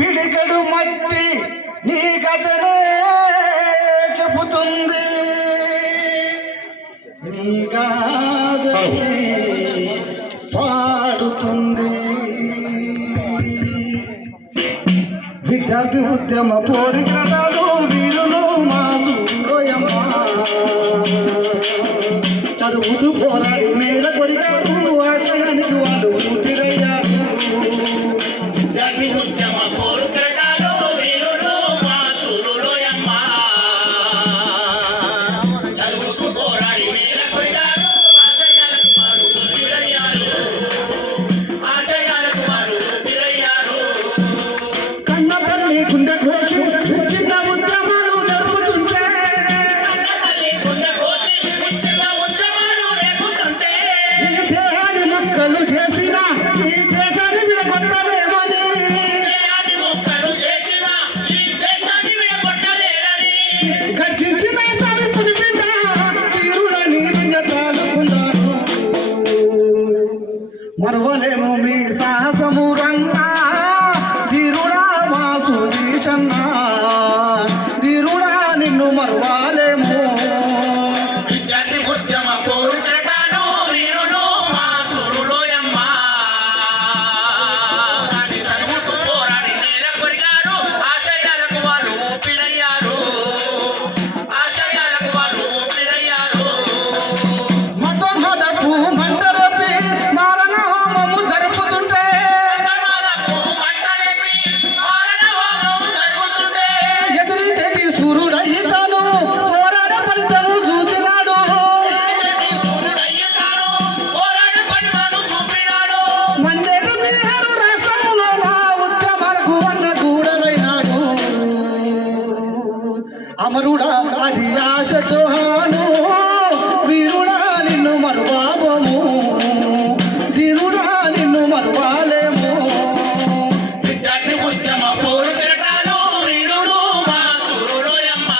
పిడిగడు మట్టి నీ కథనే చెబుతుంది, నీ గాథనే పాడుతుంది. విద్యార్థి ఉద్యమ పోరికటాలు వీరులు మా సూరోయమ్మ, చదువుతూ పోరాడి నేల కొరిగారు, ఆశయానికి వాళ్ళు ఊపిరయ్యారు. విద్యార్థి ఉద్యమ పోరుకటాలు వీరులు మా సూరోయమ్మ, చదువుతూ పోరాడి నేల కొరిగారు, ఆశయాలకు వారు ఊపిరయ్యారు, ఆశయాలకు వారు ఊపిరయ్యారు. కన్న తల్లి గుండె కోసి చిన్న ఉద్యమాలు జరుపుతుంటే, కన్న తల్లి గుండె కోసి చిన్న ఉద్యమాలు రేపుతుంటే, ఈ దేహాన్ని మొక్కలు చేసిన ఈ దేశాన్ని విడగొట్టలేమని, దేహాన్ని మొక్కలు చేసిన ఈ దేశాన్ని విడగొట్టలేరని, గర్జించిన సావిత్రి బిడ్డ తీరులని తాలుకున్నారు. మరవలేము మీ సాహసము రన్నా, ధీరుడా మా సుధీషన్నా, ధీరుడా నిన్ను మరవాలేము. విద్యార్థి ఉద్యమ పోరుకటాలు వీరులు మా సూరోయమ్మ, చదువుతూ పోరాడి నేల కొరిగారు, ఆశయాలకు వాళ్ళు ఊపిరయ్యారు, ఆశయాలకు వాళ్ళు ఊపిరయ్యారు. మతోన్మదపు మంటరపి మారణ హోమము జరుపుతుంటే, ప్రమాదపు మంటలేపి మారణ హోమం జరుగుతుంటే, ఎదురిటేటి సూర్యుడయి తాను పోరాడ ఫలితము చూసినాడు. చెట్టి సూర్యుడయ్యతాడు, పోరాడ పడిమను చూపినాడు. మండేటి బీహారు రాష్ట్రంలో నా ఉద్యమాలకు అన్న గూడలైనాడు. అమరుడా అది ఆశ చౌహాను, వీరుడా నిన్ను మరువాబోము, ధీరుడా నిన్ను మరువాలేము. విద్యార్థి ఉద్యమ పోరుకటాలు వీరులు మా సూరోయమ్మ,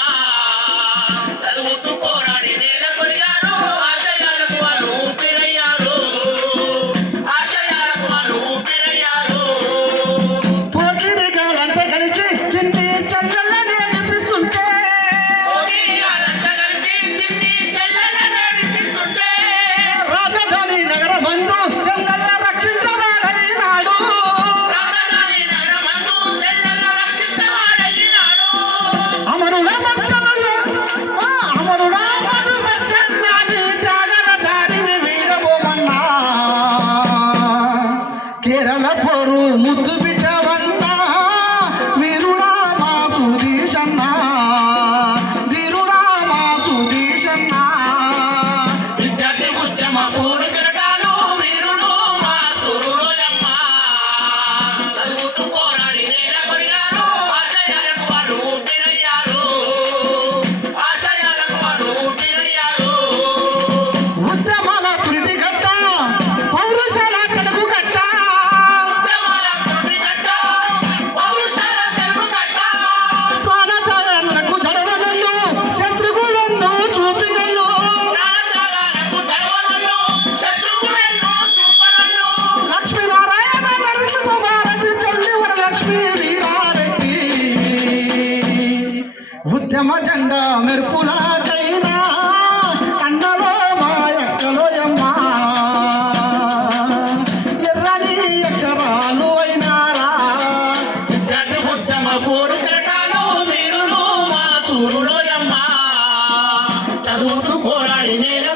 చదువుతూ పోరాడి నేల కొరిగారు, ఆశయాలకు వాళ్ళు ఊపిరయ్యారు, ఆశయాలకు వాళ్ళు ఊపిరయ్యారు. పోకిరి గాలంతా కలిసి చిన్ని చల్లలనే నిపిస్తుంటే, పోటీగాళ్ళంతా కలిసి చిన్ని చెల్లెలను నడిపిస్తుంటే, రాజధాని నగరమందు చెల్లెల రక్షించబడినాడు. రాజధాని నగరమందు చెల్లెల రక్షించవాడయ్యినాడు. అమరుడా మచ్చనల్లా, అమరుడా మధు మచ్చన్నాని త్యాగల దారిని వీడబోమన్నా, కేరళ పోరు ముద్దు బిడ్డవన్నా, వీరుడా మా సుధీషన్నా, ధీరుడా మా సుధీషన్నా. విద్యార్థి ఉద్యమ పోరుకటాలు వీరులు మా సూరోయమ్మ, చదువుతూ పోరాడి నేల కొరిగారు, ఆశయాలకు వాళ్ళు ఊపిరయ్యారు, ఆశయాలకు వాళ్ళు ఊపిరయ్యారు. ఉద్యమాల పురిటి గట్ట పౌరుషాల తెలుగు గట్ట, ఉద్యమాల తొలి గట్ట, పౌరుషాల తెలుగు గట్ట, ప్రాణత్యాగాలకు జడవనల్లు శత్రువులను చూపినల్లు, ప్రాణత్యాగాలకు జడవనల్లు, శత్రువులను చూపనల్లు, లక్ష్మీనారాయణ నరసింహ భారతి చెల్లి వరలక్ష్మి వీరారెడ్డి, ఉద్యమ జెండా మెరుపులాకైనా అన్నలో మా ఎక్కలోయమ్మ, ఎర్రని అక్షరాలు అయినారా. విద్యార్థి ఉద్యమ పోరుకటాలు వీరులు మా సూరోయమ్మ, చదువుతూ పోరాడి నేల